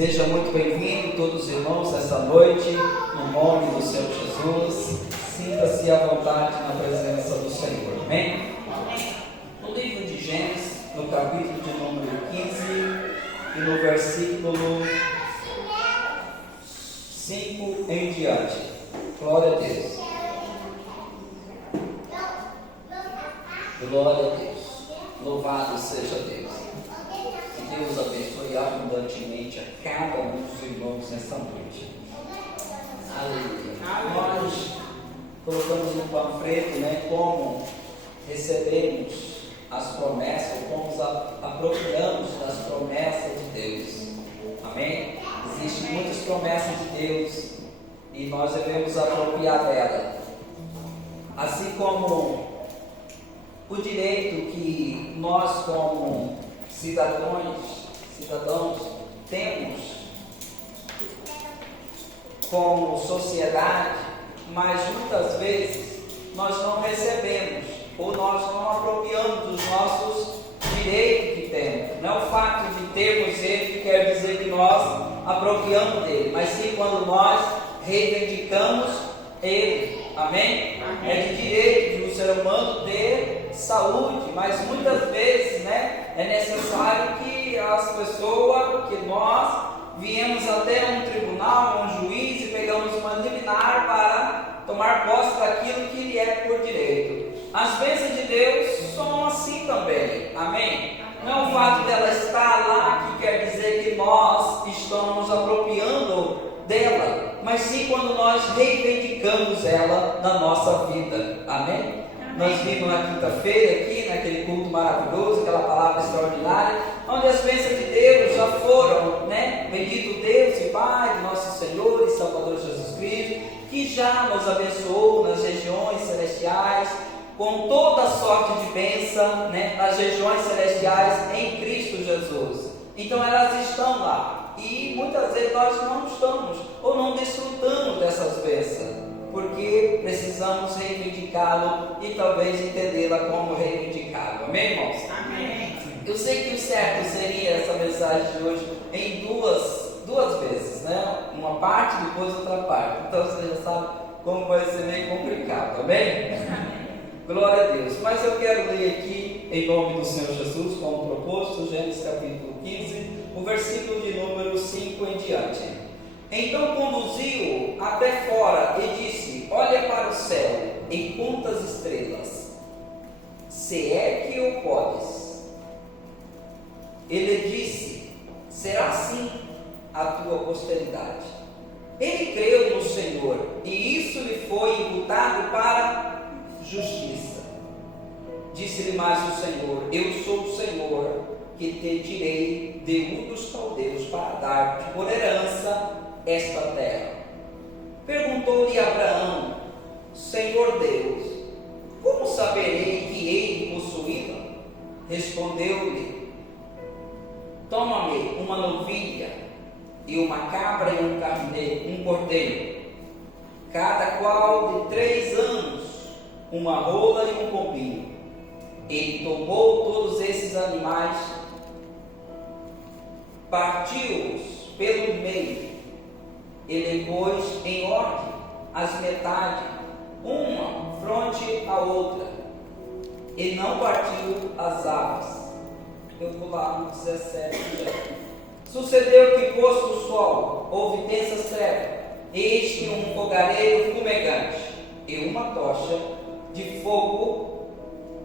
Seja muito bem-vindo todos os irmãos nessa noite, no nome do Senhor Jesus. Sinta-se à vontade na presença do Senhor. Amém? No livro de Gênesis, no capítulo de número 15 e no versículo 5 em diante. Glória a Deus. Glória a Deus. Louvado seja Deus. Que Deus abençoe abundantemente a cada um dos irmãos nessa noite. Aleluia. Nós colocamos no panfleto, como recebemos as promessas, como nos apropriamos das promessas de Deus. Amém? Existem muitas promessas de Deus e nós devemos apropriar dela. Assim como o direito que nós, como cidadãos, temos como sociedade, mas muitas vezes nós não recebemos ou nós não apropriamos dos nossos direitos que temos. Não é o fato de termos ele que quer dizer que nós apropriamos dele, mas sim quando nós reivindicamos ele. Amém? É de direito do ser humano ter saúde, mas muitas vezes, é necessário que as pessoas, que nós viemos até um tribunal, um juiz e pegamos uma liminar para tomar posse daquilo que lhe é por direito. As bênçãos de Deus são assim também. Amém? Não é o fato dela estar lá que quer dizer que nós estamos apropriando dela, mas sim quando nós reivindicamos ela na nossa vida. Amém? Nós vimos na quinta-feira aqui, naquele culto maravilhoso, aquela palavra extraordinária, onde as bênçãos de Deus já foram, bendito Deus e Pai de nosso Senhor e Salvador Jesus Cristo, que já nos abençoou nas regiões celestiais, com toda sorte de bênção, nas regiões celestiais em Cristo Jesus. Então elas estão lá, e muitas vezes nós não estamos, ou não desfrutamos dessas bênçãos, porque precisamos reivindicá-lo e talvez entendê-la como reivindicá-lo. Amém, irmãos? Amém. Eu sei que o certo seria essa mensagem de hoje em duas vezes, uma parte e depois outra parte. Então você já sabe como vai ser meio complicado, amém? Glória a Deus. Mas eu quero ler aqui, em nome do Senhor Jesus, como proposto, Gênesis capítulo 15, o versículo de número 5 em diante. Então conduziu-o até fora e disse: olha para o céu e conta as estrelas, se é que o podes. Ele disse: será assim a tua posteridade. Ele creu no Senhor, e isso lhe foi imputado para justiça. Disse-lhe mais o Senhor: eu sou o Senhor que te tirei de Ur dos Caldeus para dar-te por herança esta terra. Perguntou-lhe Abraão: Senhor Deus, como saberei que hei de possuí-la? Respondeu-lhe: toma-me uma novilha e uma cabra e um cordeiro, cada qual de 3 anos, uma rola e um pombinho. Ele tomou todos esses animais, partiu-os pelo meio, ele pôs em ordem as metades, uma fronte à outra, e não partiu as aves. Eu vou lá no 17 já. Sucedeu que, posto o sol, houve densas trevas, eis que um fogareiro fumegante e uma tocha de fogo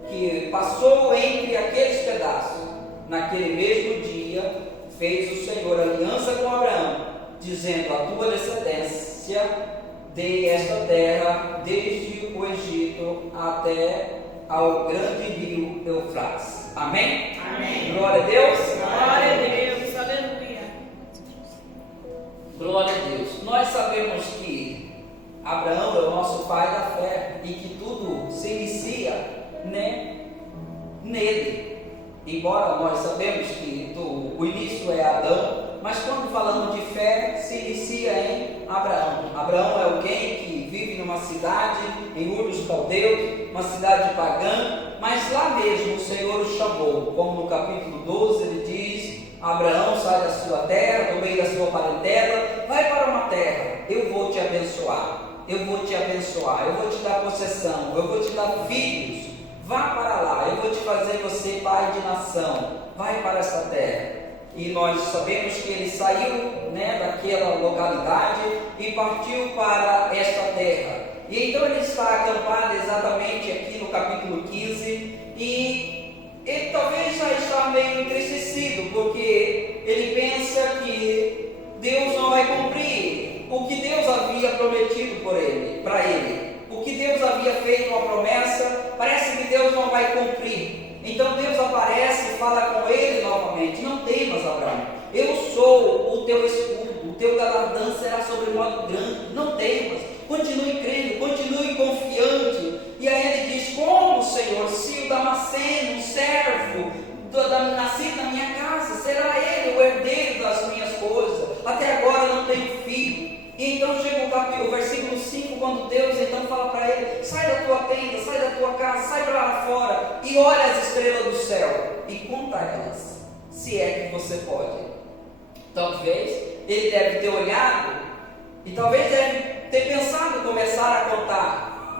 que passou entre aqueles pedaços. Naquele mesmo dia fez o Senhor aliança com Abraão, dizendo: a tua descendência dei esta terra, desde o Egito até ao grande rio Eufrates. Amém? Amém. Glória a Deus. Glória a Deus. Aleluia. Glória a Deus. Nós sabemos que Abraão é o nosso pai da fé e que tudo se inicia, nele. Embora nós sabemos que o início é Adão, mas quando falamos de fé, se inicia em Abraão. Abraão é alguém que vive numa cidade, em Ur dos Caldeus, uma cidade pagã, mas lá mesmo o Senhor o chamou, como no capítulo 12 ele diz: Abraão, sai da sua terra, do meio da sua sua parentela, vai para uma terra, eu vou te abençoar, eu vou te abençoar, eu vou te dar possessão, eu vou te dar filhos, vá para lá, eu vou te fazer você pai de nação, vai para essa terra. E nós sabemos que ele saiu, daquela localidade e partiu para esta terra. E então ele está acampado exatamente aqui no capítulo 15 e ele talvez já está meio entristecido, porque ele pensa que Deus não vai cumprir o que Deus havia prometido para ele. O que Deus havia feito uma promessa, parece que Deus não vai cumprir. Então Deus aparece e fala com ele novamente: não temas, Abraão, eu sou o teu escudo, o teu galardão será sobremodo grande, não temas, continue crendo, continue confiante. E aí ele diz: como, Senhor, se o Damasceno, um servo nascido na minha casa, será ele o herdeiro das minhas coisas? Até agora não tenho filho. E então chega o versículo 5, quando Deus então fala para ele: sai da tua tenda, sai da tua casa, sai para lá fora e olha as estrelas do céu e conta elas, se é que você pode. Talvez ele deve ter olhado e talvez deve ter pensado em começar a contar,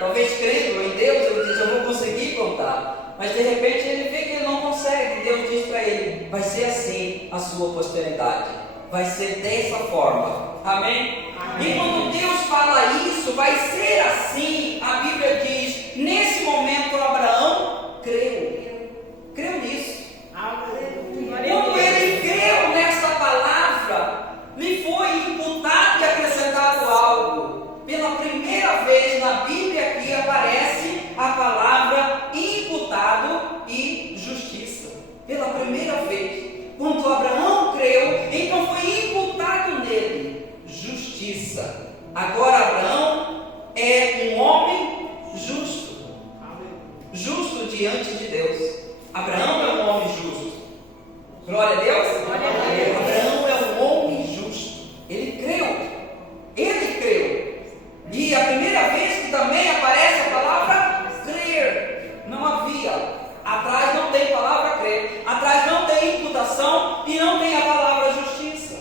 talvez crendo em Deus, ele diz: eu vou conseguir contar. Mas de repente ele vê que ele não consegue. Deus diz para ele: vai ser assim a sua posteridade, vai ser dessa forma. Amém? Amém? E quando Deus fala isso, vai ser assim, a Bíblia diz: nesse momento Abraão creu nisso. Quando ele creu nessa palavra, lhe foi imputado e acrescentado algo. Pela primeira vez na Bíblia aqui aparece a palavra imputado e justiça. Pela primeira vez, quando Abraão creu, então foi imputado nele justiça. Agora Abraão é um homem justo, justo diante de Deus. Abraão é um homem justo. Glória a Deus. Glória a Deus. Abraão é um homem justo. Ele creu. E a primeira vez que também aparece a palavra crer, não havia. Atrás não tem palavra crer, atrás não tem imputação e não tem a palavra justiça.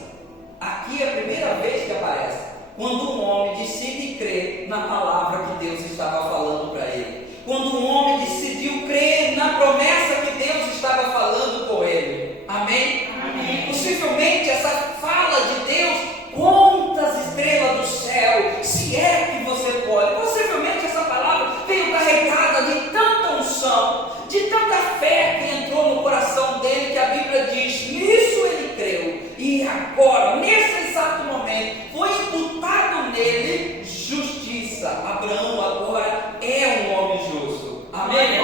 Aqui é a primeira vez que aparece, quando um homem decide crer na palavra que Deus estava falando para ele, quando um homem decidiu crer na promessa que Deus estava falando com ele. Amém? Amém. Possivelmente essa fala de Deus: conta as estrelas do céu, se é que você pode. Possivelmente essa palavra veio carregada de tanta unção, de tanta fé que entrou no coração dele, que a Bíblia diz: nisso ele creu. E agora, nesse exato momento, foi imputado nele justiça. Abraão agora é um homem justo. Amém?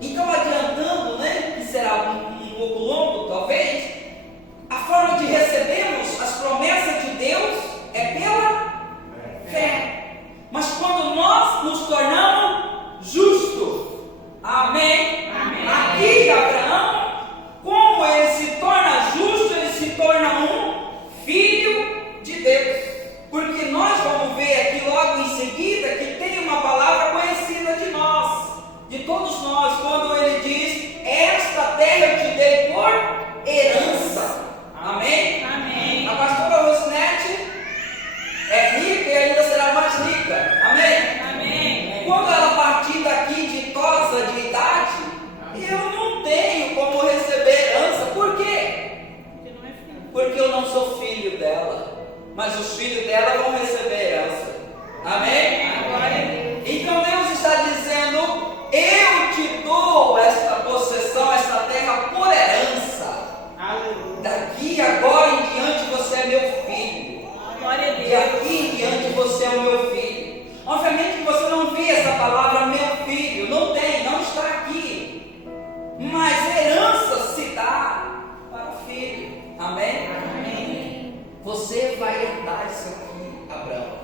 Então, adiantando, que será um pouco longo talvez, a forma de recebermos as promessas de Deus é pela fé. Mas quando nós nos tornamos justos, amém? Amém. Aqui Abraão, como ele se torna justo, ele se torna um filho de Deus. Porque nós vamos ver aqui logo em seguida que tem uma palavra conhecida de nós, de todos nós, quando ele diz: esta terra eu te dei por herança. Amém? Amém. A pastora Rosinete é rica e ainda será mais rica. Amém? Amém. Quando ela partir daqui ditosa de idade, eu não tenho como receber herança. Por quê? Porque eu não sou filho dela, mas os filhos dela vão receber herança. Amém? Então Deus está dizendo: eu te dou esta possessão, esta terra por herança. Daqui agora em diante você é meu filho. Glória a Deus. E aqui em diante você é o meu filho. Obviamente que você não vê essa palavra meu filho, não tem, não está aqui. Mas herança se dá para o filho. Amém? Amém. Você vai herdar isso aqui, Abraão.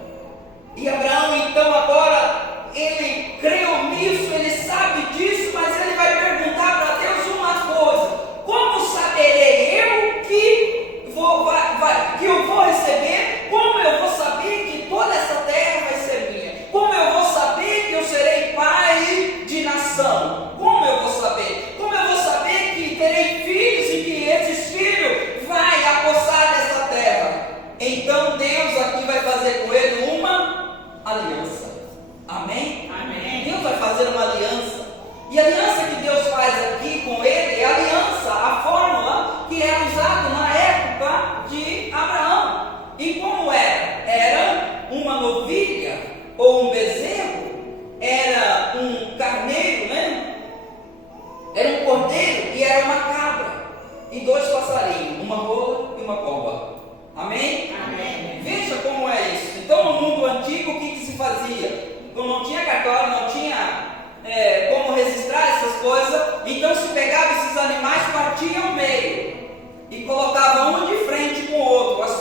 E Abraão então agora, ele creu nisso, ele sabe disso, mas ele vai perguntar para Deus uma coisa: como saberei eu que eu vou receber? Como eu vou saber que toda essa terra vai ser minha? Como eu vou saber que eu serei pai de nação? Como eu vou saber? Como eu vou saber que terei filhos e que esses filhos dois passarinhos, uma rola e uma pomba. Amém? Amém. Veja como é isso. Então, no mundo antigo, o que se fazia? Não tinha cartório, não tinha como registrar essas coisas. Então, se pegava esses animais, partia ao meio e colocava um de frente com o outro, as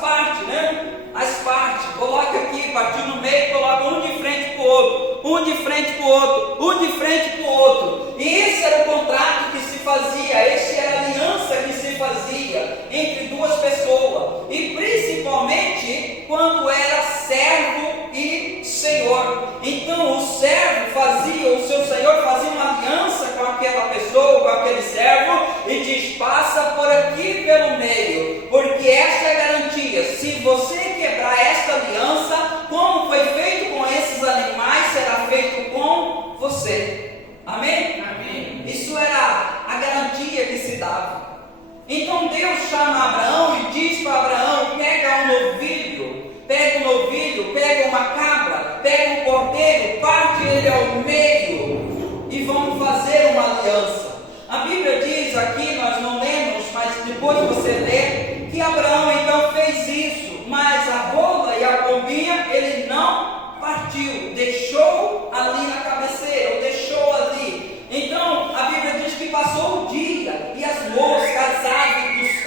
partes, né? As partes, coloca aqui, partiu no meio, coloca um de frente para o outro, um de frente para o outro, um de frente para o outro. E esse era o contrato que se fazia, essa era a aliança que se fazia entre duas pessoas, e principalmente quando era servo e senhor. Então o servo fazia, o seu senhor fazia uma aliança com aquela pessoa, com aquele servo, e diz: passa por aqui pelo meio, porque esta é a garantia. Se você quebrar esta aliança, como foi feito com esses animais, será feito com você. Amém? Amém. Isso era a garantia que se dava. Então Deus chama Abraão e diz para Abraão: pega um novilho, pega uma cabra, pega um cordeiro, parte ele ao meio e vamos fazer uma aliança. A Bíblia diz aqui, nós não lemos, mas depois você lê, que Abraão então fez isso, mas a rola e a pombinha ele não partiu, deixou ali na cabeceira, ou deixou ali. Então a Bíblia diz que passou o dia e as moscas,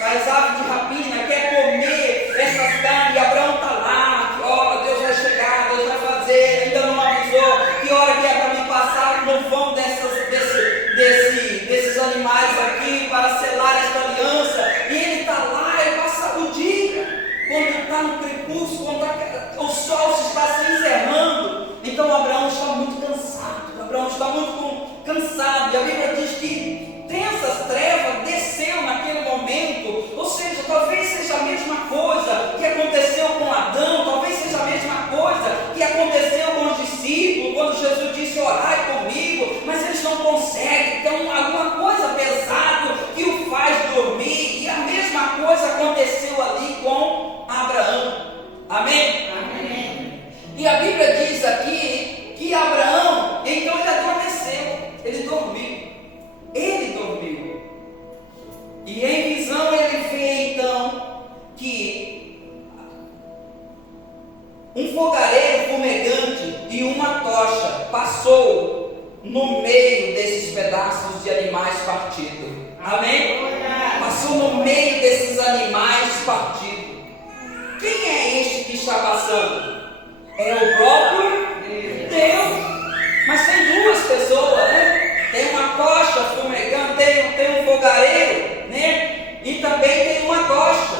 as aves de rapina quer comer essas carnes, e Abraão está lá, que hora Deus vai chegar, Deus vai fazer, ainda não avisou, que hora que é para me passar no vão desses animais aqui para selar esta aliança. E ele está lá, ele passa o dia, quando está no crepúsculo, quando o sol se está se encerrando. Então Abraão está muito cansado, e a Bíblia diz que densas trevas desceu naquele momento. Ou seja, talvez seja a mesma coisa que aconteceu com Adão, talvez seja a mesma coisa que aconteceu com os discípulos, quando Jesus disse: orai comigo, mas eles não conseguem. Então alguma coisa pesada que o faz dormir, e a mesma coisa aconteceu ali com Abraão. Amém? Amém. E a Bíblia diz aqui que Abraão, então ele adormeceu, ele dormiu. E em visão ele vê então que um fogareiro fumegante e uma tocha passou no meio desses pedaços de animais partidos. Amém? Passou no meio desses animais partidos. Quem é este que está passando? É o próprio Deus. Mas tem duas pessoas, né? Tem uma tocha fumegante, tem um fogareiro, né? E também tem uma tocha.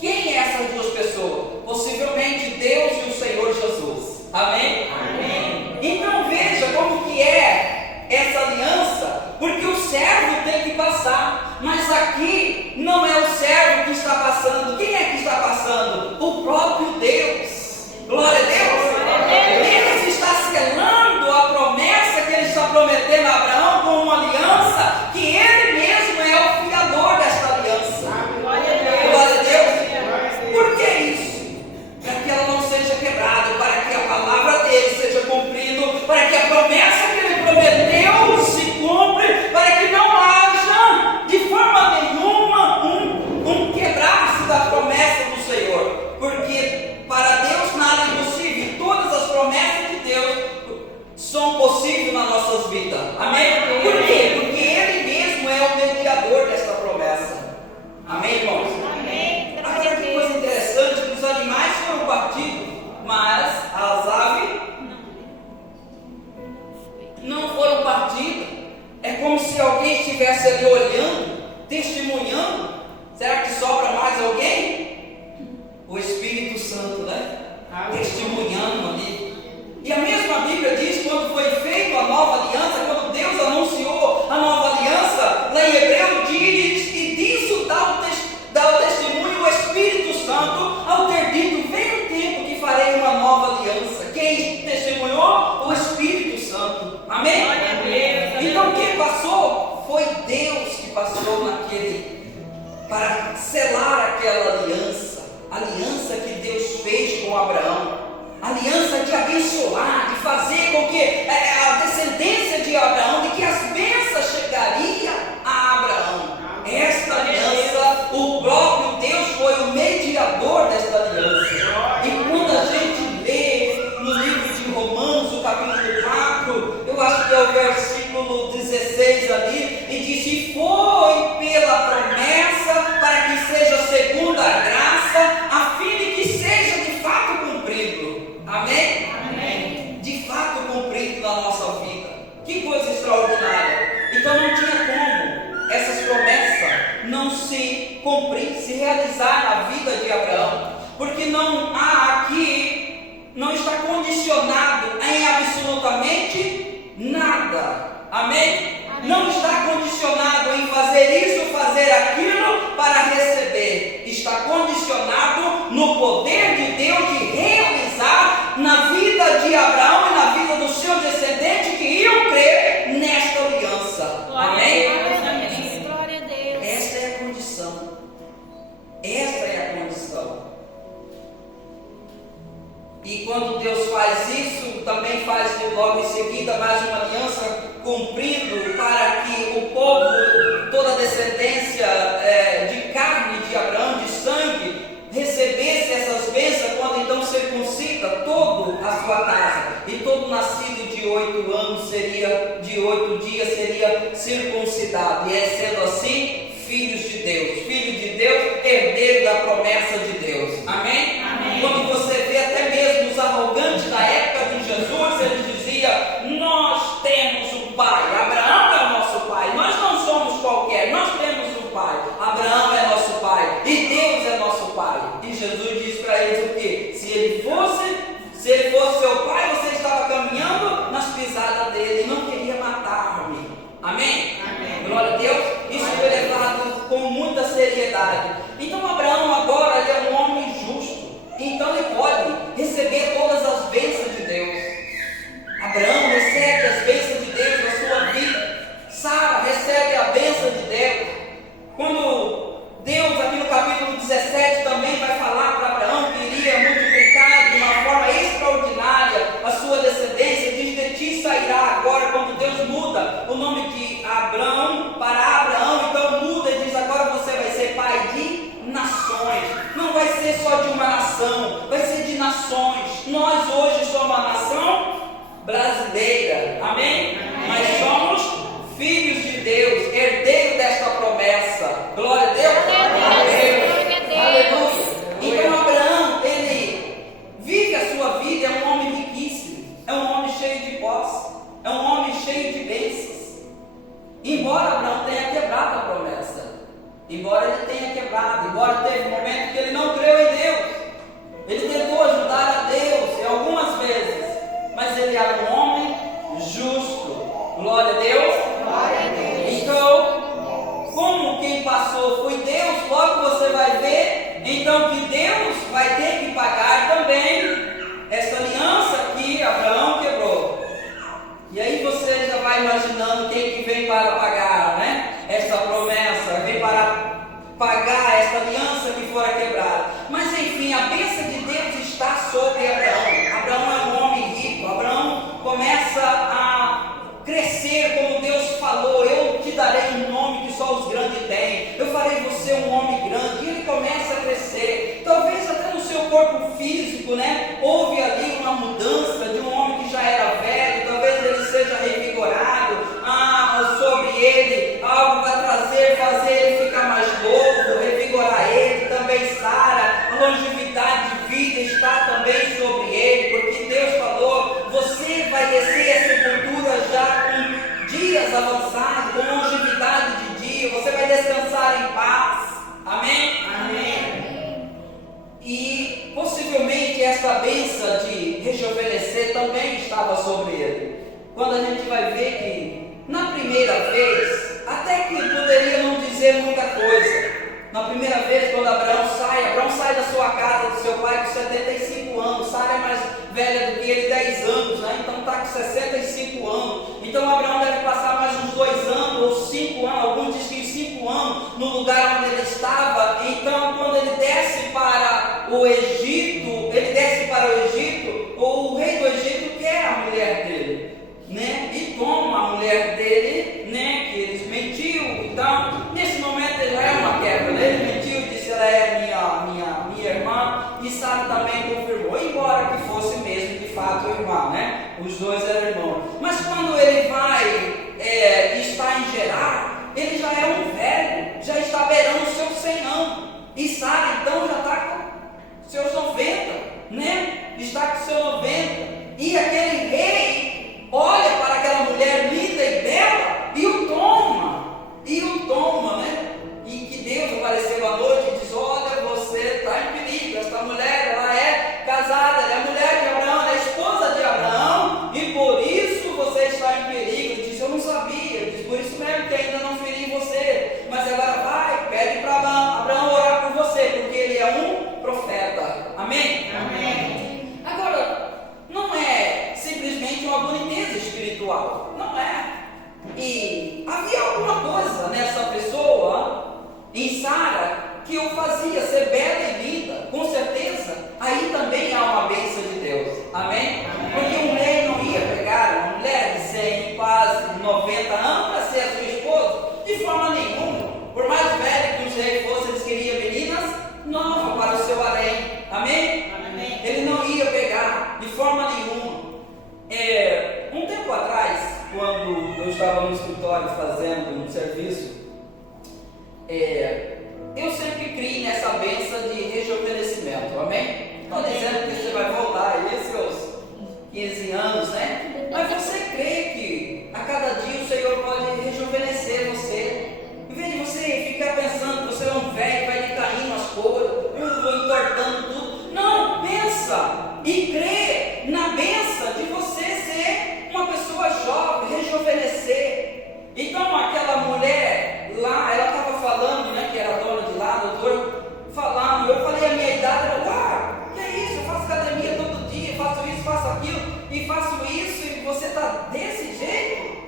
Quem é essas duas pessoas? Possivelmente Deus e o Senhor Jesus. Amém? Amém. Então veja como que é essa aliança, porque o servo tem que passar, mas aqui não é o servo que está passando. Quem é que está passando? O próprio Deus. Glória a Deus. Deus está selando a promessa que ele está prometendo a Abraão com uma aliança que ele mesmo é o fiador desta aliança. Glória a Deus. Por que isso? Para que ela não seja quebrada, para que a palavra dele seja cumprida, para que a promessa que ele prometeu se cumpra, para que não haja de forma nenhuma um quebrar-se da promessa do Senhor. Porque para Deus nada é impossível, todas as promessas de Deus são possíveis nas nossas vidas. Amém? Por quê? Porque ele mesmo é o mediador desta promessa. Amém, irmãos? Amém. Agora que coisa interessante, que os animais foram partidos, mas as aves não foram partidas. É como se alguém estivesse ali olhando, testemunhando. Será que sobra mais alguém? O Espírito Santo, né? Testemunhando ali. E a mesma Bíblia diz, quando foi feita a nova aliança, quando Deus anunciou a nova aliança, lá em Hebreu diz, e disso dá o testemunho o Espírito Santo, ao ter dito: vem o tempo que farei uma nova aliança. Quem testemunhou? O Espírito Santo. Amém? Então quem passou? Foi Deus que passou para selar aquela aliança. Aliança que Deus fez com Abraão. Aliança de abençoar, de fazer com que a descendência de Abraão, de que as bênçãos chegariam a Abraão. cumprir, se realizar na vida de Abraão, porque não há aqui, não está condicionado em absolutamente nada, amém? Não está condicionado em fazer isso, fazer aquilo para receber, está condicionado no poder de Deus de realizar na vida de Abraão e na vida do seu descendente que iam crer nesta aliança, amém? Glória a Deus. Esta é a condição, esta é a condição. E quando Deus faz isso, também faz logo em seguida mais uma aliança, cumprindo para que o povo, toda a descendência de carne de Abraão, de sangue, recebesse essas bênçãos quando então circuncida toda a sua casa. E todo nascido de 8 anos seria, de 8 dias, seria circuncidado. E sendo assim, filhos de Deus, herdeiro da promessa de Deus. Amém? Amém. Quando você vê até mesmo os arrogantes da época de Jesus, eles diziam: nós temos um pai, Abraão é o nosso pai, nós não somos qualquer, nós temos um pai, Abraão é nosso pai, e Deus é nosso pai. E Jesus diz para eles o quê? Se ele fosse seu pai, você estava caminhando nas pisadas dele, não queria matar-me. Amém? Amém. Glória a Deus. Isso foi levado com muita seriedade. Então Abraão agora ele é um homem justo, então ele pode receber todas as bênçãos de Deus. Abraão recebe as bênçãos de Deus na sua vida. Sara recebe a bênção de Deus. Quando Deus aqui no capítulo 17 também vai falar para Abraão que iria multiplicar de uma forma extraordinária a sua descendência, diz: de ti sairá agora. Quando Deus muda o nome de Abraão para Abraão, então muda e diz: agora você vai ser pai de nações. Não vai ser só de uma nação, vai ser de nações. Nós hoje somos uma nação brasileira, amém? Mas somos filhos de Deus, herdeiro desta promessa. Glória a Deus. Aleluia. Então Abraão, ele vive a sua vida, é um homem riquíssimo, é um homem cheio de posse, é um homem cheio de bênçãos. Embora Abraão tenha quebrado a promessa, embora ele tenha quebrado, embora teve um momento que ele não creu em Deus, ele tentou ajudar a Deus algumas vezes, mas ele era um homem justo. Glória a Deus. Glória a Deus. Então, como quem passou foi Deus, logo você vai ver então que Deus vai ter que pagar também essa aliança que Abraão quebrou. E aí você já vai imaginando quem que vem para pagar, né? Essa promessa, vem para pagar essa aliança que fora quebrada. Mas enfim, a bênção de Deus está sobre Abraão. Abraão é um homem rico. Abraão começa a crescer como Deus falou: eu te darei um nome que só os grandes têm, eu farei você um homem grande. E ele começa a crescer, talvez até no seu corpo físico, né? Houve ali uma mudança de um homem que já era velho, talvez ele seja revigorado, sobre ele algo vai fazer ele ficar mais novo, revigorar ele, também Sara, a longevidade de vida está também sobre ele, porque Deus falou: você vai descer a sepultura já com dias avançados, com longevidade de dia, você vai descansar em paz. Amém? Amém. E possivelmente esta bênção de rejuvenescer também estava sobre ele. Quando a gente vai ver que na primeira vez, até que poderia não dizer muita coisa. Na primeira vez, quando Abraão sai da sua casa, do seu pai, com 75 anos. Sara é mais velha do que ele, 10 anos, né? Então está com 65 anos. Então Abraão deve passar mais uns 2 anos ou 5 anos, alguns dizem que 5 anos, no lugar onde ele estava. Então, quando ele desce para o Egito, o rei do Egito quer a mulher dele, né? E toma a mulher dele, né? Que eles mentiu. Então, nesse momento ele já é uma quebra, né? Ele mentiu, disse: ela é minha irmã, e Sara também confirmou, embora que fosse mesmo de fato irmã, né? Os dois eram irmãos. Mas quando ele vai estar em Gerar, ele já é um velho, já está beirando os seus 100 anos, e Sara então já está com seus 90, né? Está com seus 90, e aquele rei olha para aquela mulher linda e bela e o toma, né? E que Deus apareceu à noite que o fazia ser bela e linda, com certeza, aí também há uma bênção de Deus. Amém? Porque um rei não ia pegar uma mulher de 100, quase 90 anos para ser a sua esposa, de forma nenhuma. Por mais velho que os reis fossem, eles queriam meninas novas para o seu harém. Amém? Amém. Ele não ia pegar de forma nenhuma. Um tempo atrás, quando eu estava no escritório fazendo um serviço, eu sempre criei nessa bênção de rejuvenescimento. Amém? Estou dizendo que você vai voltar aí seus 15 anos, né? Mas você crê que a cada dia o Senhor pode rejuvenescer você. Em vez de você ficar pensando que você é um velho, vai lhe caindo as coisas, tudo, entortando tudo. Não, pensa e crê na bênção de você ser uma pessoa jovem, rejuvenescer. Então aquela mulher lá, ela estava falando, né, que era dona de lá, doutor, falando, eu falei a minha idade, ela, que é isso, eu faço academia todo dia, faço isso, faço aquilo, e faço isso, e você está desse jeito?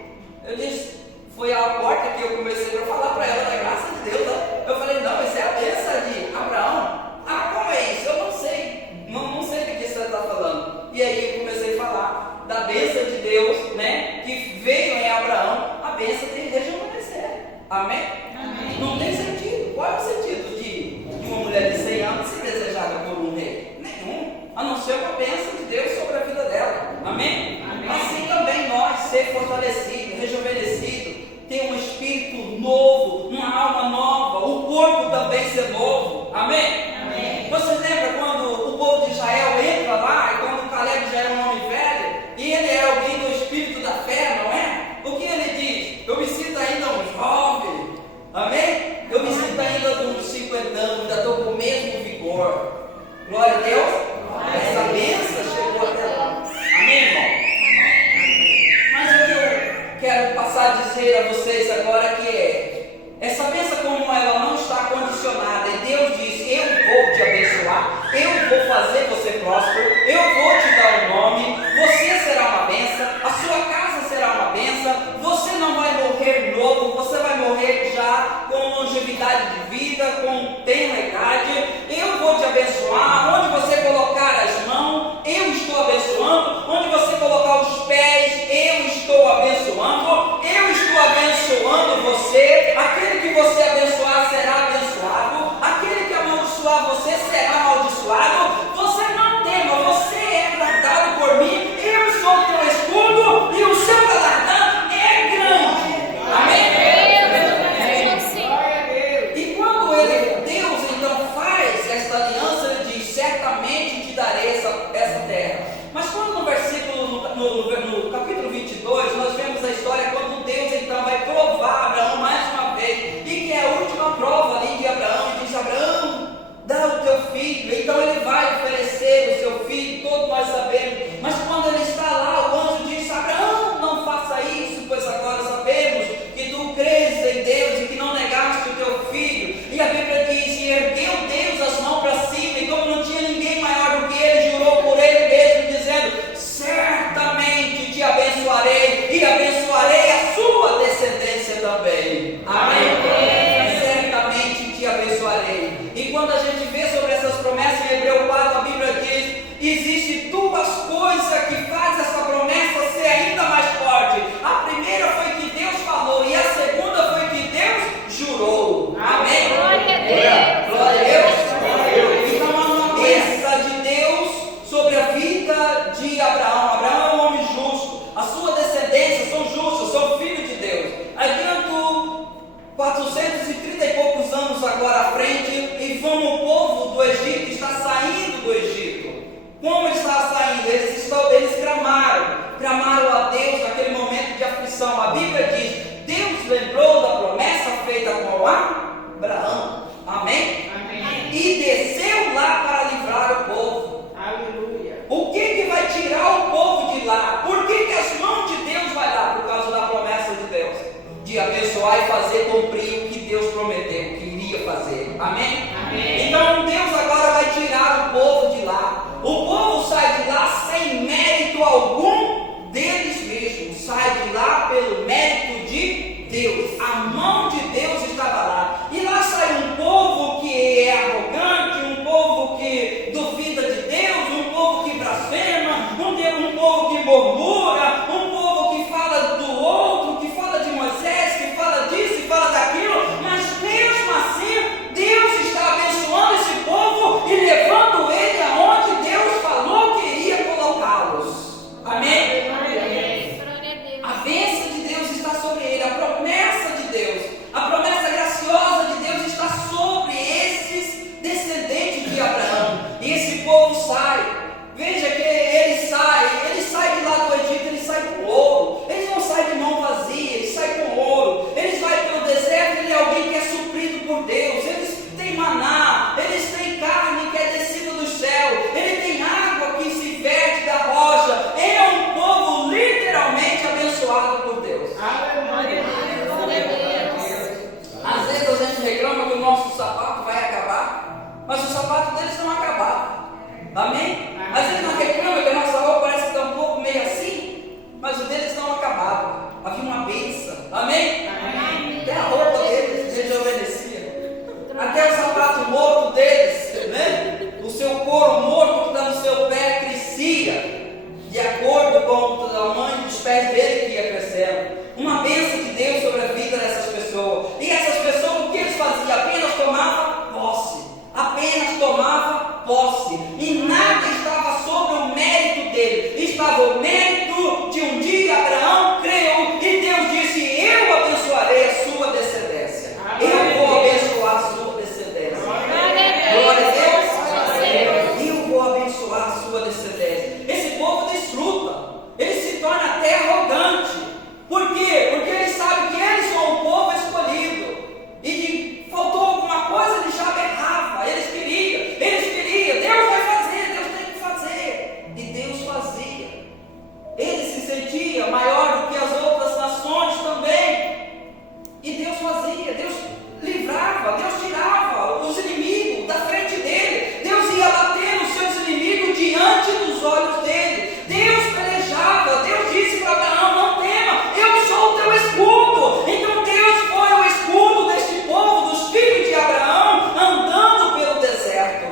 Eu disse, foi a porta que eu comecei a falar para ela da graça de Deus, né? Eu falei, não, isso é a bênção de Abraão. Ah, como é isso? Eu não sei, não sei o que você está falando. E aí eu comecei a falar da bênção de Deus, né, que veio em Abraão, a bênção de rejuvenescer. Amém? Amém. Não tem sentido. Qual é o sentido de uma mulher de 100 anos ser desejada por um rei? Nenhum, a não ser uma bênção de Deus sobre a vida dela. Amém? Amém. Assim também nós, ser fortalecidos, rejuvenescidos, ter um espírito novo, uma alma nova, o corpo também ser novo. Amém? Amém. Você lembra quando o povo de Israel entra lá, e quando Caleb já era um homem velho, e ele era alguém do espírito da fé, não é? O que ele diz? Eu me sinto ainda um jovem. Amém? Eu me sinto ainda com uns 50 anos, ainda estou com o mesmo vigor. Glória a Deus. Essa bênção chegou até lá. Amém, irmão? Mas o que eu quero passar a dizer a vocês agora que essa bênção, como ela não está condicionada, e Deus diz, eu vou te abençoar, eu vou fazer você próspero, eu vou te dar um nome, você será uma bênção, a sua casa será uma bênção, você não vai morrer novo, você vai morrer já com longevidade de vida, com tenra idade. Eu vou te abençoar, onde você colocar as mãos, eu estou abençoando, onde você colocar os pés, eu estou abençoando, eu estou abençoando você, aquele que você abençoar será abençoado, aquele que amaldiçoar você será amaldiçoado. Você não tema, você é guardado por mim, eu sou o teu escudo e o seu galardão é grande. Amém? E quando Deus então faz esta aliança, ele diz, certamente te darei essa terra. Mas quando no versículo, no capítulo 22, nós vemos a história quando Deus então vai provar Abraão mais uma vez, e que é a última prova ali de Abraão, e diz, Abraão, dá o teu filho. Então ele vai oferecer o seu filho, todos nós sabemos. Mas quando ele está lá, o anjo diz, Abraão, não faça isso, pois agora sabemos que tu crês em Deus e que não negaste o teu filho. E a Bíblia diz, e ergueu Deus as mãos para cima, e como não tinha ninguém maior do que ele, jurou por ele mesmo, dizendo, certamente te abençoarei, e abençoarei a sua descendência também. Amém? Certamente te abençoarei. E quando a gente vê sobre essas promessas em Hebreu 4, a Bíblia diz, existem duas coisas que fazem essa promessa ser ainda mais forte. A primeira foi que Deus falou, e a segunda foi que Deus jurou. Amém? Glória a Deus. Glória a Deus. Então há uma bênção de Deus sobre a vida de Abraão. Abraão é um homem justo, a sua descendência são justos, são filhos de Deus. Adianto 430 e poucos anos agora à frente, e como o povo do Egito está saindo do Egito. Como está saindo? Eles clamaram a Deus naquele momento de aflição. A Bíblia diz, Deus lembrou da promessa feita com Abraão. Amém? Amém. E desceu lá para livrar o povo. Aleluia. O que vai tirar o povo de lá? Por que as mãos de Deus vai lá? Por causa da promessa de Deus, de abençoar e fazer cumprir o que Deus prometeu, que iria fazer. Amém? Amém. Então Deus agora vai tirar o povo de lá. O povo sai de lá sem mérito algum deles mesmos. Sai de lá pelo mérito de Deus. A mão de Deus estava lá. E lá sai um povo que sapato vai acabar, mas o sapato deles não acabava. Amém? Às vezes não reclama que a nossa roupa parece que está um pouco meio assim, mas o deles não acabava. Havia uma bênção. Amém? Até a roupa deles rejuvenescia. Até o sapato morto deles, né? O seu couro morto que está no seu pé crescia de acordo com o tamanho dos pés dele que ia crescendo. Uma bênção de Deus sobre a vida dessas pessoas. E essas pessoas, o que eles faziam? Apenas tomavam posse. Apenas tomava posse. E nada estava sobre o mérito dele. Estava o mérito de um dia Abraão creu. E Deus disse: eu abençoarei a sua descendência. Eu vou abençoar a sua descendência. Glória a Deus. Eu vou abençoar a sua descendência. Esse povo desfruta. Ele se torna até arrogante. Por quê? Porque eles sabem que eles são o povo escolhido. E que faltou alguma coisa, ele já berrava. Eles queriam. Deus vai fazer, Deus tem que fazer. E Deus fazia. Ele se sentia maior do que as outras nações também. E Deus fazia, Deus livrava, Deus tirava os inimigos da frente dele. Deus ia bater nos seus inimigos diante dos olhos dele. Deus pelejava. Deus disse para Abraão: não tema, eu sou o teu escudo. Então Deus foi o escudo deste povo, dos filhos de Abraão, andando pelo deserto.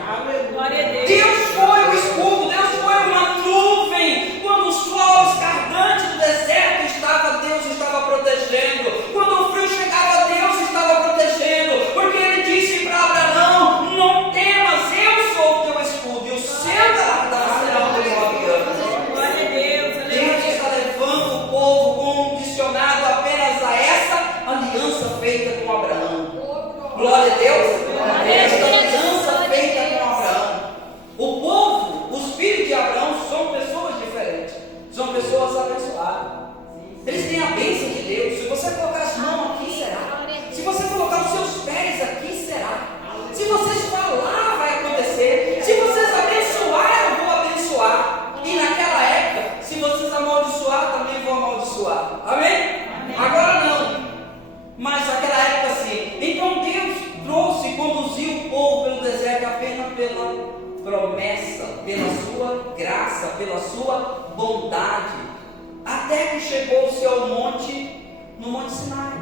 Deus foi o escudo, Deus foi uma nuvem. Quando o sol escardante do deserto estava, Deus estava protegendo. Quando o frio chegava, Deus estava protegendo. Porque ele disse para Abraão: não temas, eu sou o teu escudo, e o seu galardão será o teu guardião. Deus está levando o povo condicionado apenas a essa aliança feita com Abraão. Glória a Deus. Esta aliança feita com Abraão. O povo, os filhos de Abraão, são pessoas diferentes. São pessoas abençoadas. Eles têm a bênção de Deus. Se você colocar as mãos aqui, será. Se você colocar os seus pés aqui, será. Se vocês falar, vai acontecer. Se vocês abençoar, eu vou abençoar. E naquela época, se vocês amaldiçoar, também vou amaldiçoar. Amém? Agora não. Mas naquela época sim. Então Deus trouxe e conduziu o povo pelo deserto apenas pela promessa, pela sua graça, pela sua bondade, até que chegou-se ao monte, no Monte Sinai.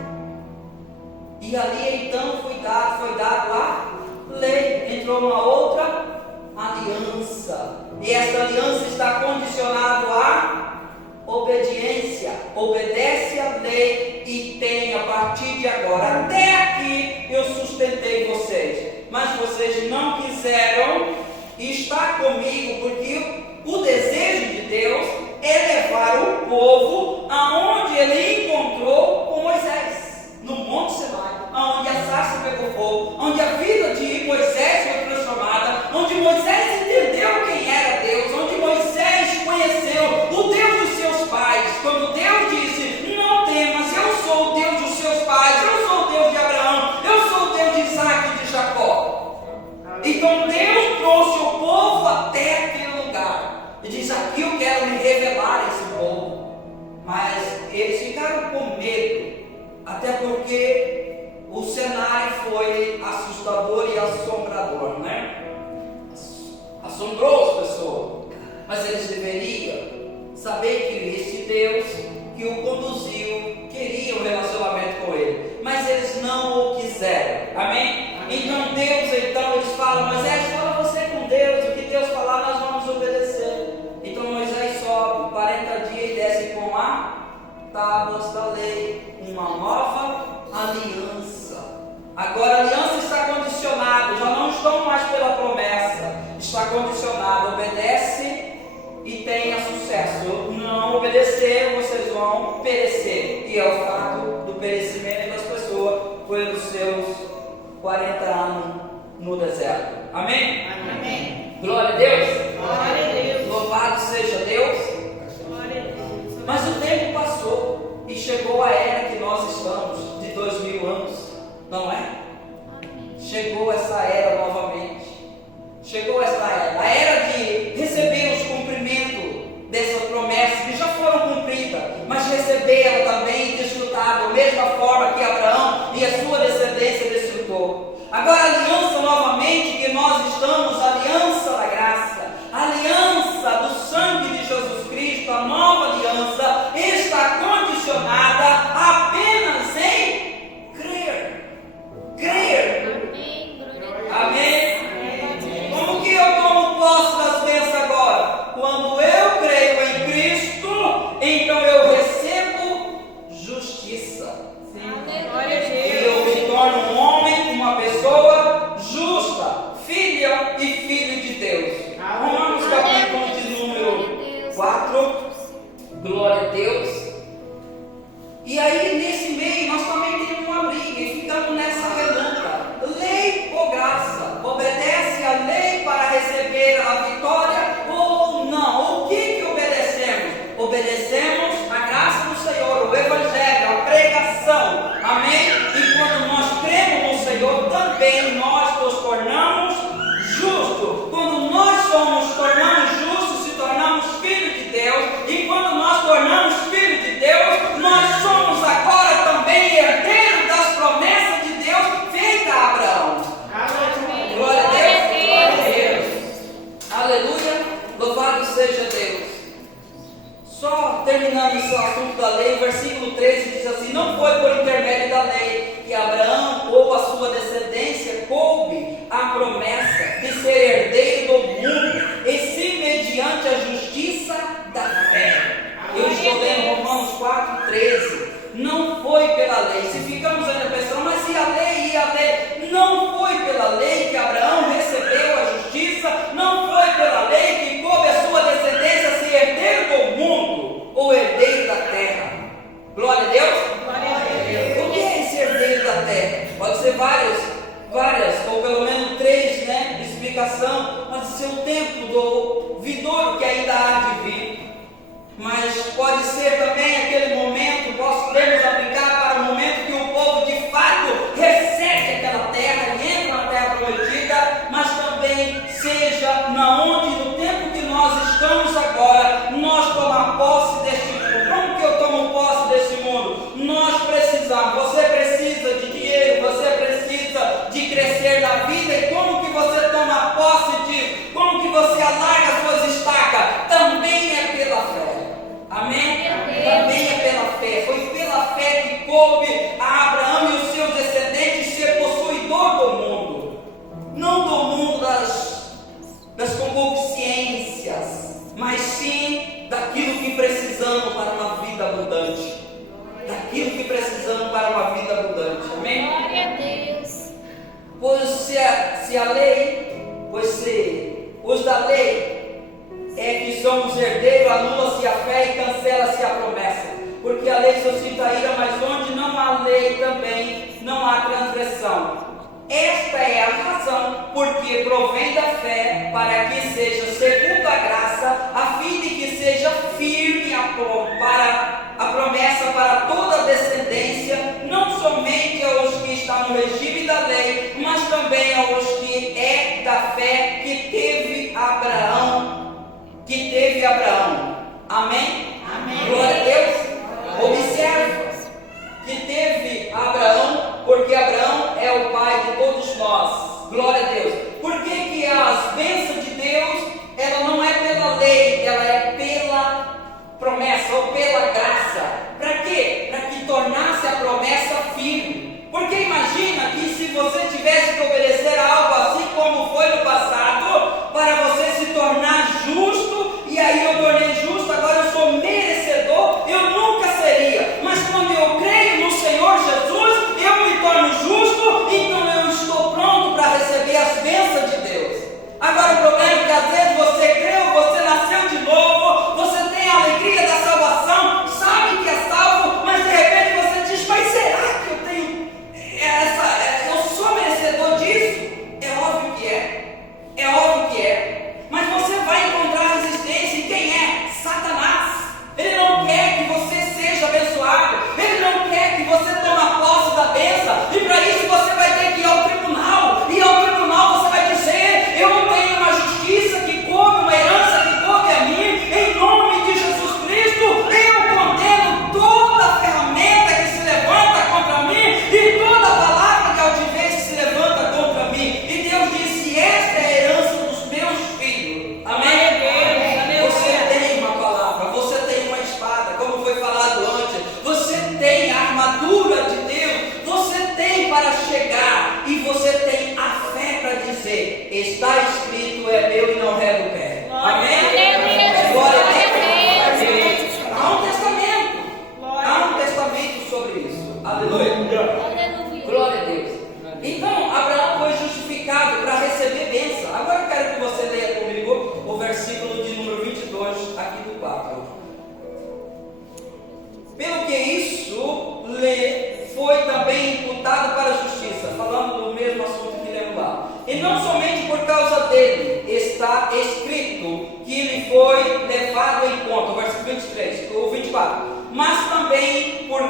E ali então foi dado a lei, entrou uma outra aliança. E esta aliança está condicionada à obediência. Obedece à lei e tem a partir de agora. Até aqui eu sustentei vocês, mas vocês não quiseram estar comigo, porque o desejo de Deus é levar o povo aonde ele encontrou com Moisés, no Monte Sinai, aonde a sarça pegou fogo, onde a vida de Moisés foi transformada, onde Moisés entendeu quem era Deus, onde Moisés conheceu o Deus dos seus pais. Quando Deus disse: não temas, eu sou o Deus dos seus pais, eu sou o Deus de Abraão, eu sou o Deus de Isaac e de Jacó. Então Deus trouxe o povo até aquele lugar e diz: aqui eu quero me revelar a esse povo. Mas eles ficaram com medo, até porque o cenário foi assustador e assombrador, né? Assombrou as pessoas. Mas eles deveriam saber que este Deus que o conduziu queria um relacionamento com ele, mas eles não o quiseram. Amém? Então Deus, eles falam: Moisés, fala você com Deus, o que Deus falar nós vamos obedecer. Então Moisés sobe 40 dias e desce com a tábuas da lei, uma nova aliança. Agora a aliança está condicionada, já não estão mais pela promessa, está condicionada. Obedece e tenha sucesso. Não obedecer, vocês vão perecer. E é o fato do perecimento das pessoas pelos seus 40 anos no deserto. Amém? Amém. Glória a Deus. Glória a Deus. Louvado seja Deus. Glória a Deus. Mas o tempo passou e chegou a era que nós estamos, de 2000 anos, não é? Chegou essa era novamente. Chegou essa era, a era de receber os cumprimentos dessas promessas que já foram cumpridas, mas receberam também e desfrutaram da mesma forma que Abraão e a sua descendência desfrutou. Agora Qual é a aliança novamente que nós estamos? A aliança da graça, a aliança do sangue de Jesus Cristo, a nova aliança está condicionada apenas em crer. Crer. Amém? Como que eu tomo posse das bênçãos agora? Quando eu creio em Cristo, então eu recebo justiça. Glória a E Deus. eu me torno um homem, uma pessoa justa, filha e filho de Deus. Romanos capítulo de número 4. Glória a Deus. E aí nesse meio nós também temos uma briga e ficamos nessa reluta. Lei ou graça? Obedece a lei para receber a vitória ou não? O que obedecemos? Obedecemos a graça do Senhor, o Evangelho, a pregação. Amém? E quando nós cremos no Senhor, também nós nos tornamos justos. Quando nós tornamos justos, se tornamos filhos de Deus. E quando nós tornamos filhos de Deus, nós somos agora também herdeiros das promessas de Deus feitas a Abraão. Glória a Deus. Glória a Deus. Aleluia. Louvado seja Deus. Só terminando esse assunto da lei, o versículo 13 diz assim: não foi por intermédio da lei que Abraão ou a sua descendência coube a promessa de ser herdeiro do mundo, e sim mediante a justiça da fé. Eu estou lendo Romanos 4,13. Não foi pela lei. Se ficamos ainda pensando, mas e a lei? E a lei? Não foi pela lei que Abraão recebeu a justiça. Não foi pela lei que coube a sua descendência ser herdeiro do mundo ou herdeiro da terra. Glória a Deus. Glória a Deus. O que é esse herdeiro da terra? Pode ser várias, ou pelo menos 3, né? Explicação. Pode ser o tempo do vindouro que ainda há de vir. Mas pode ser também aquele momento, nós podemos aplicar para o momento que o povo de fato recebe aquela terra e entra na terra prometida, mas também seja na onde, no tempo que nós estamos agora, nós tomamos posse deste mundo. Como que eu tomo posse deste mundo? Nós precisamos, você precisa de dinheiro, você precisa de crescer na vida. E como que você toma posse disso? Como que você alarga as suas estacas? Também é pela fé. Amém? Também é pela fé. Foi pela fé que coube a Abraão e os seus descendentes ser possuidor do mundo. Não do mundo das concupiscências, mas sim daquilo que precisamos para uma vida abundante. Daquilo que precisamos para uma vida abundante. Amém? Glória a Deus. Pois se a lei, os da lei é que somos herdeiros, anula-se a fé e cancela-se a promessa. Porque a lei suscita ira, mas onde não há lei também não há transgressão. Esta é a razão porque provém da fé, para que seja segundo a graça, a fim de que seja firme a promessa para toda a descendência, não somente aos que estão no regime da lei, mas também aos que é da fé que teve Abraão. Amém? Amém. Glória a Deus. Observa que teve Abraão, porque Abraão é o pai de todos nós. Glória a Deus. Por que as bênçãos de Deus, ela não é pela lei, ela é pela promessa ou pela graça? Para quê? Para que tornasse a promessa firme. Porque imagina que se você tivesse que obedecer a algo assim como foi no passado, para você se tornar justo, e aí eu tornei justo, agora eu sou merecedor, eu nunca seria. Mas quando eu creio no Senhor Jesus, eu me torno justo, então eu estou pronto para receber as dizer: está escrito, é meu e não rego o pé. Amém? Aleluia. Glória a Glória a Deus. Deus. Há um testamento. Há um testamento sobre isso. Aleluia. Aleluia. Glória a Deus. Então, Abraão foi justificado para receber bênção. Agora eu quero que você leia comigo o versículo de número 22, aqui do 4. Pelo que isso lhe foi também imputado para a justiça, falando do mesmo assunto que lemos lá. E não somente por causa dele está escrito que ele foi levado em conta, o versículo 23, ou 24. Mas também por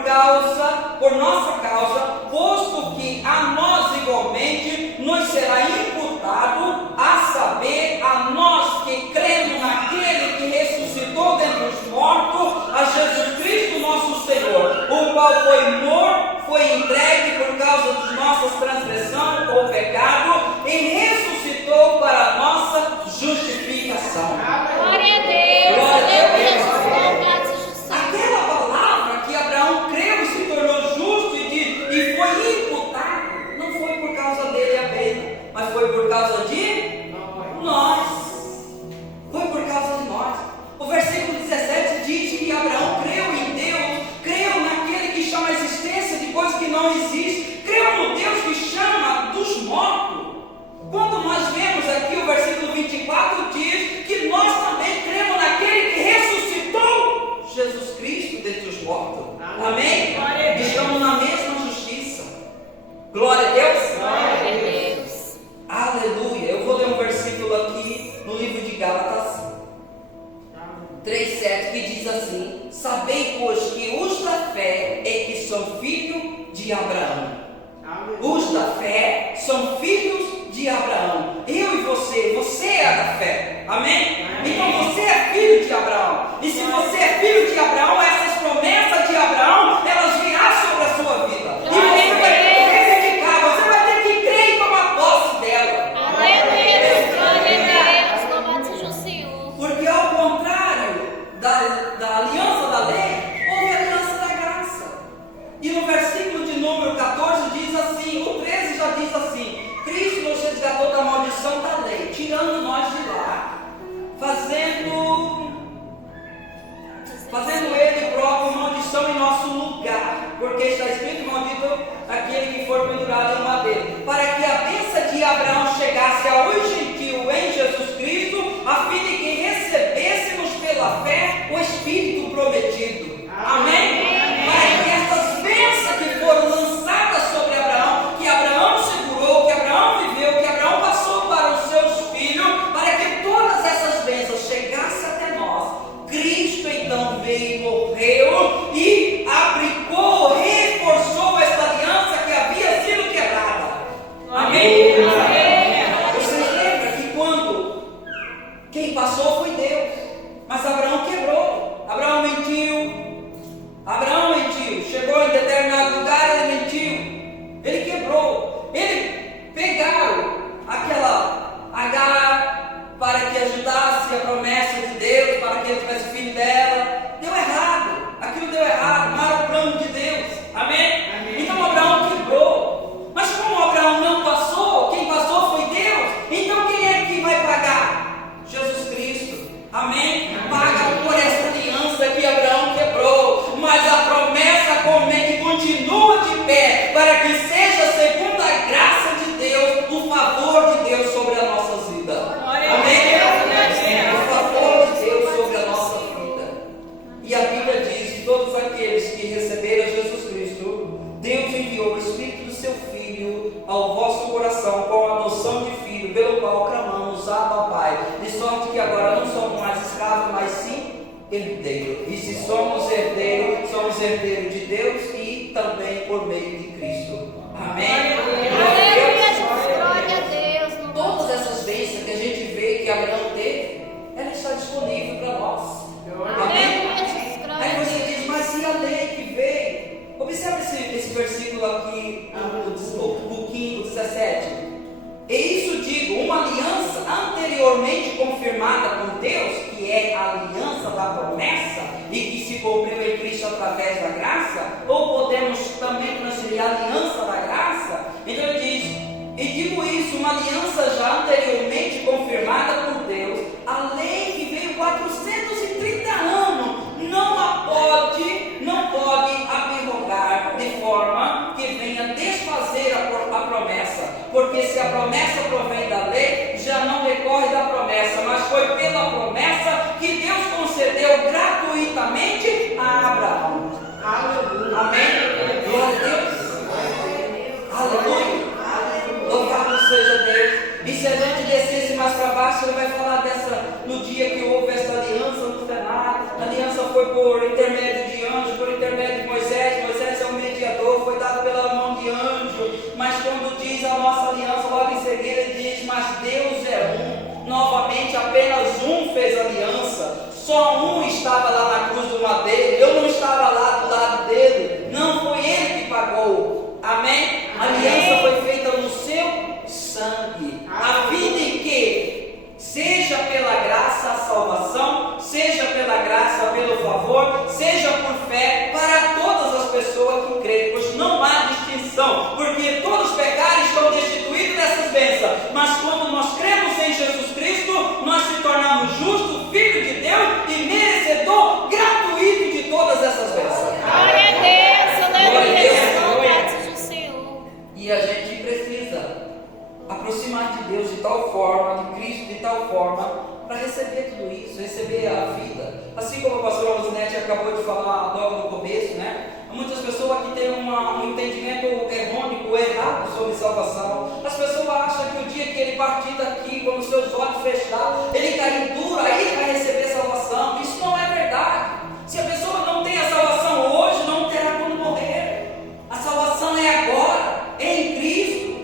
nossa causa, posto que a nós igualmente nos será imputado, a saber, a nós que cremos naquele que ressuscitou dentre os mortos, a Jesus Cristo nosso Senhor, o qual foi morto, foi entregue por causa de nossas transgressões ou pecado, e ressuscitou para a nossa justificação. Glória a Deus. Aleluia. Aquela palavra que Abraão creu e se tornou justo e foi imputado, não foi por causa dele apenas, mas foi por causa de nós. Foi por causa de nós. O versículo 17 diz que Abraão creu em Deus, creu naquele que chama a existência de coisas que não existem, creu no Deus que chama dos mortos. Quando nós vemos aqui o versículo 24, diz que nós também cremos naquele que ressuscitou Jesus Cristo dentre os mortos. Amém? Estamos na mesma justiça. Glória a Deus. Glória a Deus. Aleluia. Eu vou ler um versículo aqui no livro de Gálatas 3,7, que diz assim: sabei, pois, que os da fé é que são filhos de Abraão. Os da fé são filhos de Abraão. Eu e você é da fé. Amém? Então você é filho de Abraão. E se você é filho de Abraão, essas promessas de Abraão, elas virão sobre a sua vida. E você vai ter que reivindicar, você vai ter que crer e tomar posse dela. Aleluia. Glória a Deus. Louvado seja o Senhor. Porque ao contrário da aliança da lei, houve a aliança da graça. E no versículo de número 14 diz assim, o 13 já diz assim: Cristo nos resgatou da maldição da lei, tirando nós de lá, fazendo ele próprio maldição em nosso lugar, porque está escrito: maldito aquele que for pendurado em madeira, para que a bênção de Abraão chegasse aos gentios em Jesus Cristo, a fim de que recebêssemos pela fé o Espírito prometido. Amém? Para que essas bênçãos que foram lançadas sobre Abraão, que Abraão segurou, que Abraão viveu, que Abraão passou para os seus filhos, para que todas essas bênçãos chegassem até nós, Cristo então veio, morreu e aplicou, reforçou esta aliança que havia sido quebrada. Amém? Vocês lembram que quem passou foi Deus, mas Abraão quebrou. Abraão mentiu, chegou em determinado lugar, ele mentiu, ele quebrou, pegaram aquela Agar para que ajudasse a promessa de Deus, para que ele tivesse filho dela. Deu errado, aquilo deu errado, não era o plano de Deus. Amém? Então Abraão quebrou, mas como Abraão não passou, quem passou foi Deus. Então quem é que vai pagar? Jesus Cristo. Amém? Paga por essa aliança que Abraão quebrou, mas a promessa continua de pé, para que seja segundo a graça de Deus, o favor de Deus sobre a nossa vida. Amém? O favor de Deus sobre a nossa vida. E a Bíblia diz que todos aqueles que receberam Jesus Cristo, Deus enviou o Espírito do seu Filho ao vosso coração, com a adoção de filho, pelo qual clamamos: Abba, Pai. De sorte que agora não somos mais escravos, mas sim herdeiros. E se somos herdeiros de Deus e também por meio de Cristo. Amém? Glória a Deus. Todas essas bênçãos que a gente vê que Abraão teve, ela está disponível para nós. Amém? Aí você diz: mas e a lei que veio? Observe esse versículo aqui, no 15, 17. E isso digo, uma aliança anteriormente confirmada com Deus, que é a aliança da promessa e que se cumpriu em Cristo através da graça, ou podemos também transferir a aliança da graça? Então ele diz: E digo isso, uma aliança já anteriormente confirmada por Deus, a lei que veio 430 anos, não pode abrogar de forma que venha desfazer a promessa, porque se a promessa provém da lei, já não decorre da promessa, mas foi pela promessa que Deus concedeu gratuitamente a Abraão. Aleluia. Amém? Glória a Deus. Aleluia. Louvado seja Deus. E se a gente descesse mais para baixo, ele vai falar no dia que houve essa aliança no Senado. A aliança foi por intermédio de anjo, por intermédio de Moisés. Moisés é o mediador, foi dado pela mão de anjo. Mas quando diz a nossa aliança, logo em seguida ele diz: mas Deus é um. Novamente, apenas um fez aliança. Só um estava lá na cruz do madeiro. Eu não estava lá do lado dele. Não foi ele que pagou. Amém? A aliança foi feita no seu sangue, a fim de que seja pela graça a salvação, seja pela graça pelo favor, seja por fé para todas as pessoas que creem, pois não há distinção, porque todos os pecados estão destituídos dessas bênçãos, mas quando nós cremos em Jesus Cristo, nós se tornamos justos, filho de Deus e merecedor gratuito de todas essas bênçãos. Glória a Deus, aleluia, louvado seja o Senhor. E a gente precisa aproximar de Deus de tal forma, de Cristo de tal forma, para receber tudo isso, receber a vida. Assim como a pastora Rosinete acabou de falar logo no começo, né? Há muitas pessoas que têm um entendimento errôneo, errado sobre salvação. As pessoas acham que o dia que ele partir daqui, com os seus olhos fechados, ele cair duro, aí ele vai receber salvação. Isso não é verdade. Se a pessoa não tem a salvação hoje, não terá quando morrer. A salvação é agora, é em Cristo,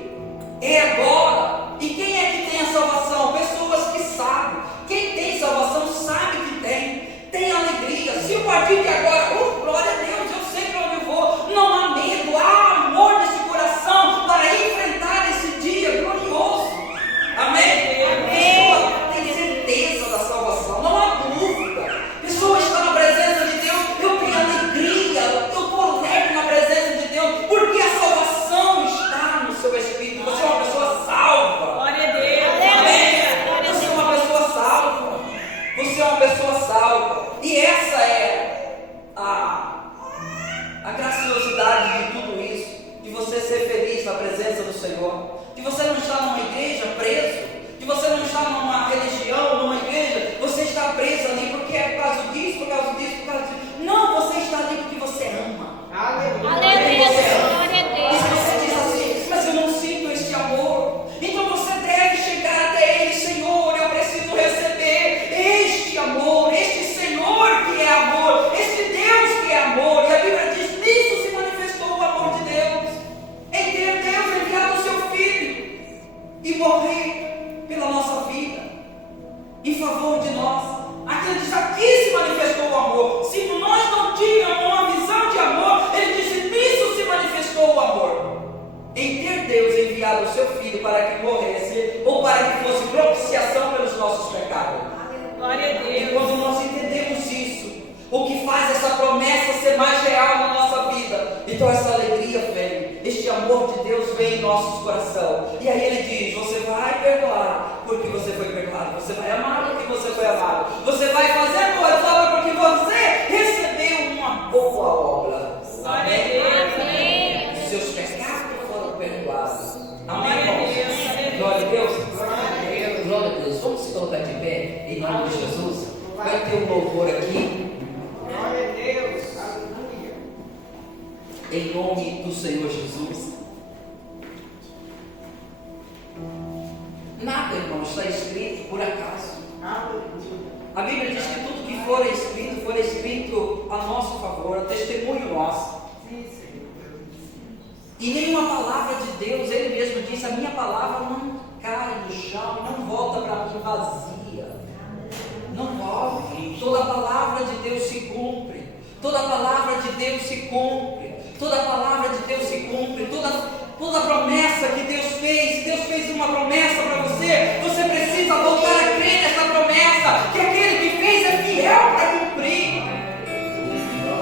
é agora. E quem é que tem a salvação? Pessoas que sabem. Quem tem salvação sabe que tem alegria. Se eu partir de agora, glória a Deus, eu sei para onde eu vou. Não há medo, há amor nesse coração para enfrentar esse dia glorioso. Amém? A pessoa tem certeza da salvação, não há dúvida. A pessoa está na presença de Deus, eu tenho alegria, eu estou leve na presença de Deus, porque a salvação está no seu espírito. Você é uma pessoa salva. Glória a Deus. Amém? Você é uma pessoa salva. Você é uma pessoa salva. E essa é a graciosidade de tudo isso, de você ser feliz na presença do Senhor, de você não estar numa igreja preso, de você não estar numa religião, numa igreja, você está preso ali porque é por causa disso, por causa disso, por causa disso. Não, você está ali porque você ama. Aleluia. Aleluia, Você ama. glória a E se Deus. você diz assim, mas eu não sinto este amor, então você deve chegar até Ele. Senhor, eu preciso receber este amor, este Senhor que é amor, este Deus que é amor. E a Bíblia diz, nisso se manifestou o amor de Deus, em ter Deus enviado o seu Filho e morrer pela nossa vida, em favor de nós. Aqui diz, aqui se manifestou o amor. Se nós não tínhamos uma visão de amor, ele disse, nisso se manifestou o amor, em ter Deus enviado o seu Filho para que morresse, ou para que fosse propiciação pelos nossos pecados. Glória a E Deus. quando nós entendemos isso, o que faz essa promessa ser mais real na nossa vida, então essa alegria vem, este amor de Deus vem em nossos corações. E aí ele diz, você vai perdoar porque você foi perdoado, você vai amar porque você foi amado, você vai fazer boas obras porque você recebeu uma boa obra. Amém? Amém. Seus pecados foram perdoados. Amém, Glória a irmãos? Deus. Glória a Deus. Glória a Deus. Glória a Deus. Vamos se colocar de pé em nome de Jesus. Vai ter um louvor aqui Glória a Deus. Aleluia. em nome do Senhor Jesus. Nada, irmão, está escrito por acaso. Aleluia. A Bíblia diz que tudo que for escrito a nosso favor, a testemunho nosso. Sim, Senhor. E nenhuma palavra de Deus, Ele mesmo disse, a minha palavra não cai no chão, não volta para mim vazia. Não volta. Toda palavra de Deus se cumpre. Toda palavra de Deus se cumpre. Toda palavra de Deus se cumpre. Toda promessa que Deus fez uma promessa para você. Você precisa voltar a crer nessa promessa, que aquele que fez é fiel para cumprir.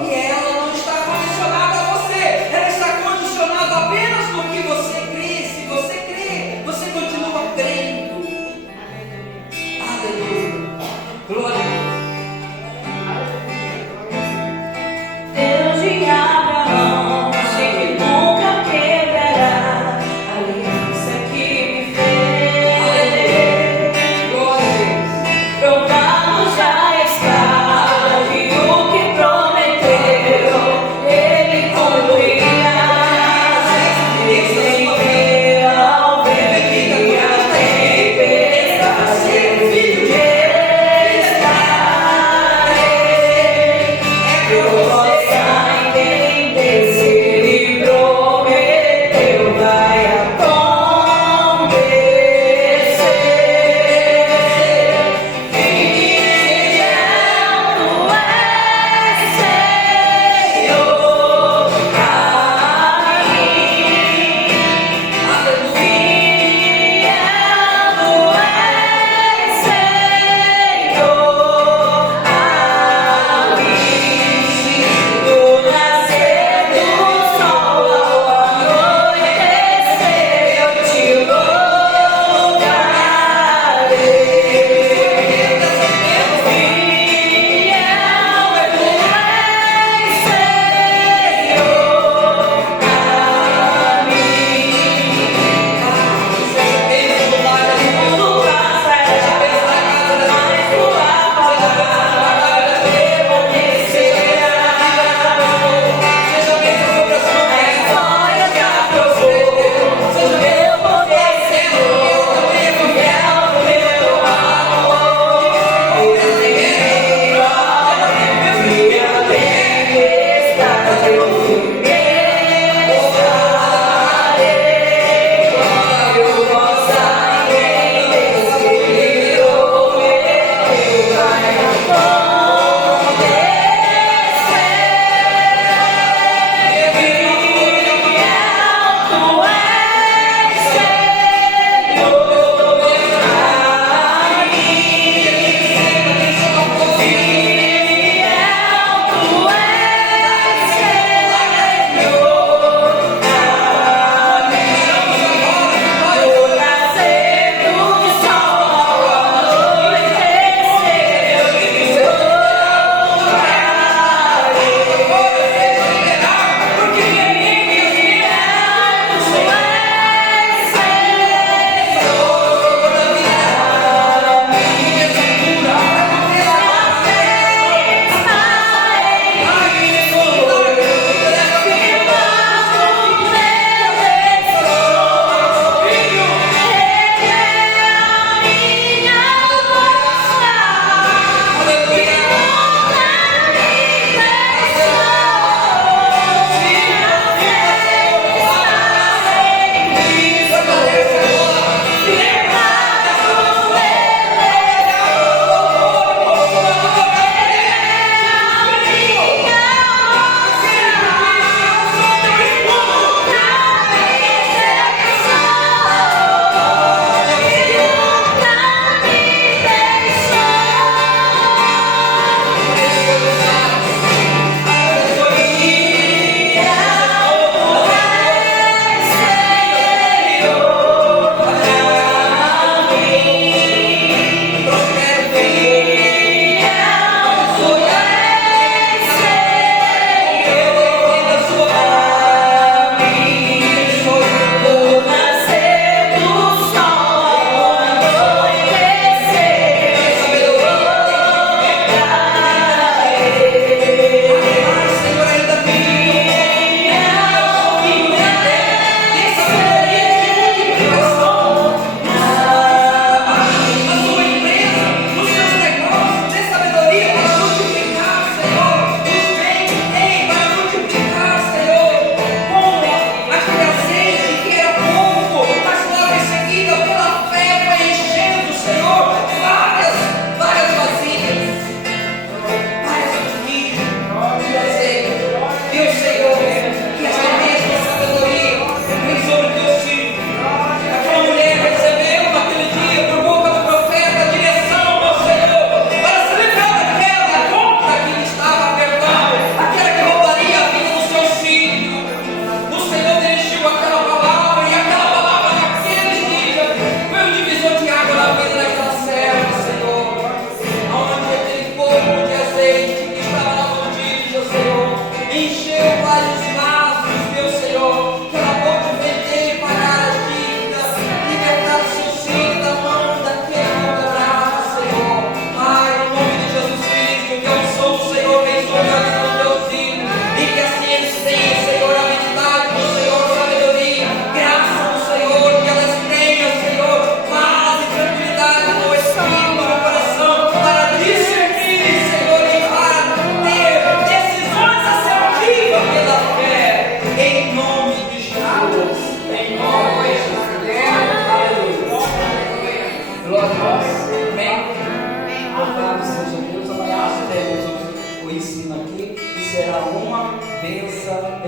E ela não está condicionada a você, ela está condicionada apenas no que você crê. Se você crê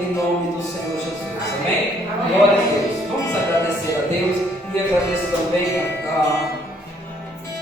em nome do Senhor Jesus. Amém? Glória a Deus. Vamos agradecer a Deus e agradeço também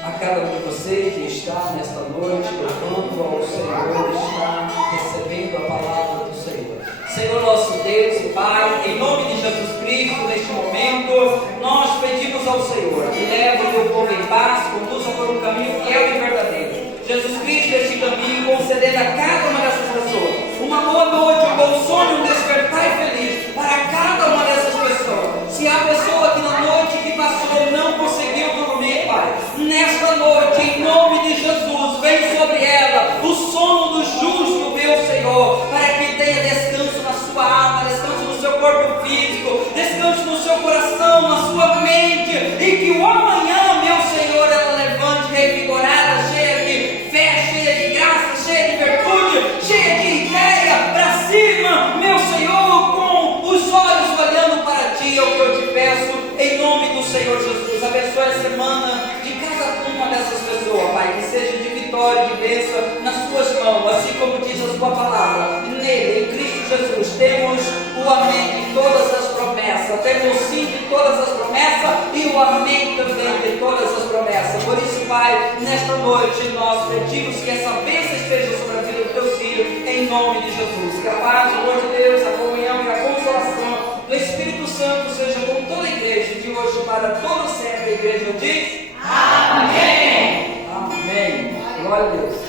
a cada um de vocês que está nesta noite louvando ao Senhor, está recebendo a palavra do Senhor. Senhor nosso Deus e Pai, em nome de Jesus Cristo, neste momento, nós pedimos ao Senhor que leve o teu povo em paz, conduza por um caminho fiel e verdadeiro. Jesus Cristo, este caminho, concedendo a cada uma dessas pessoas uma boa noite, um bom sono, um despertar feliz para cada uma dessas pessoas. Se há pessoa que na noite que passou não conseguiu dormir, Pai, nesta noite, em nome de Jesus, vem sobre ela o sono do justo, meu Senhor, para que tenha descanso na sua alma, descanso no seu corpo físico, descanso no seu coração, na sua mente, e que o amanhã, meu Senhor, ela levante revigorada, cheia de fé, cheia de graça, cheia de virtude, cheia de ideia, para cima, meu Senhor, com os olhos olhando para Ti, é o que eu te peço, em nome do Senhor Jesus. Abençoe a semana de cada uma dessas pessoas, Pai, que seja de vitória, de bênção nas Suas mãos, assim como diz a Sua palavra. Nele, em Cristo Jesus, temos o amém de todas as promessas, temos o sim de todas as promessas e o amém também de todas as promessas. Por isso, Pai, nesta noite nós pedimos que essa bênção esteja sobre a vida do Teu Filho, em nome de Jesus. Que a paz, o amor de Deus, a comunhão e a consolação do Espírito Santo seja com toda a igreja, de hoje para todo sempre. A igreja diz: Amém. Amém. Glória a Deus.